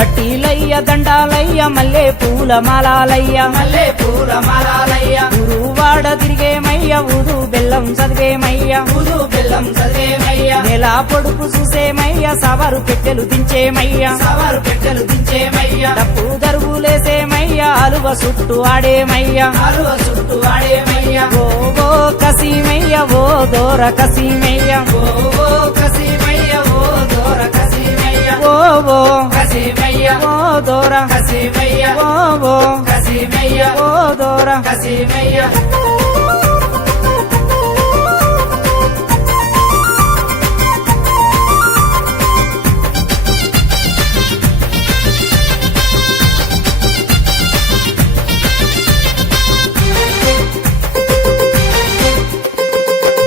దట్టిలయ్య దండాలయ్య మల్లె పూల మాలాలయ్య మల్లె పూల మాలాలయ్య గురువాడ తిరిగేమయ్య ఊదు బెల్లం చదివేమయ్య ఊదు బెల్లం చదివేమయ్య నెల పొడుపు చూసేమయ్య సవారు పెట్టెలు దించేమయ్య సవారు పెట్టెలు దించేమయ్య డప్పు దరువులేసేమయ్య అలువ చుట్టూ ఆడేమయ్య ఆలువ చుట్టూ ఆడేమయ్య ఓ ఓ కసీమయ్య ఓ దోర కసీమయ్య ఓ ఓ కసీమయ్య ఓ దోర కసీమయ్య ఓ ఓ కసీమయ్య ఓ దోర కసీమయ్య ఓ ఓ కసీమయ్య ఓ దోర కసీమయ్య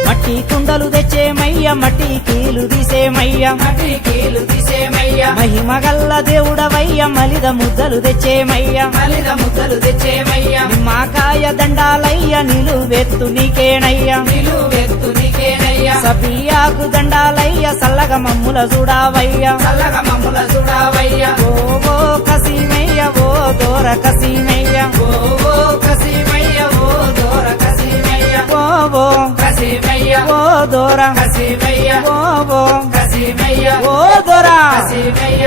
మట్టి కుండలు తెచ్చేమయ్య మట్టి కీలు తీసేమయ్య మట్టి కీలు తీసేమయ్య మహిమ గల్ల దేవుడవయ్య మలిద ముద్దలు తెచ్చేమయ్య మలిద ముద్దలు తెచ్చేమయ్య నిమ్మకాయ దండాలయ్య నిలువెత్తు నీకేనయ్య నిలువెత్తు నీకేనయ్య సబియాకు దండాలయ్య సల్లగ మమ్ముల చూడావయ్య చల్లగ మమ్ముల చూడావయ్య ఓ ఓ కసీమయ్య ఓ దోర కసీమయ్య ఓ ఓ కసీమయ్య ఓ దోర కసీమయ్య ఓ ఓ కసీమయ్య ఓ దోర కసీమయ్య ఓ ఓ కసీమయ్య ఓ దోర కసీమయ్య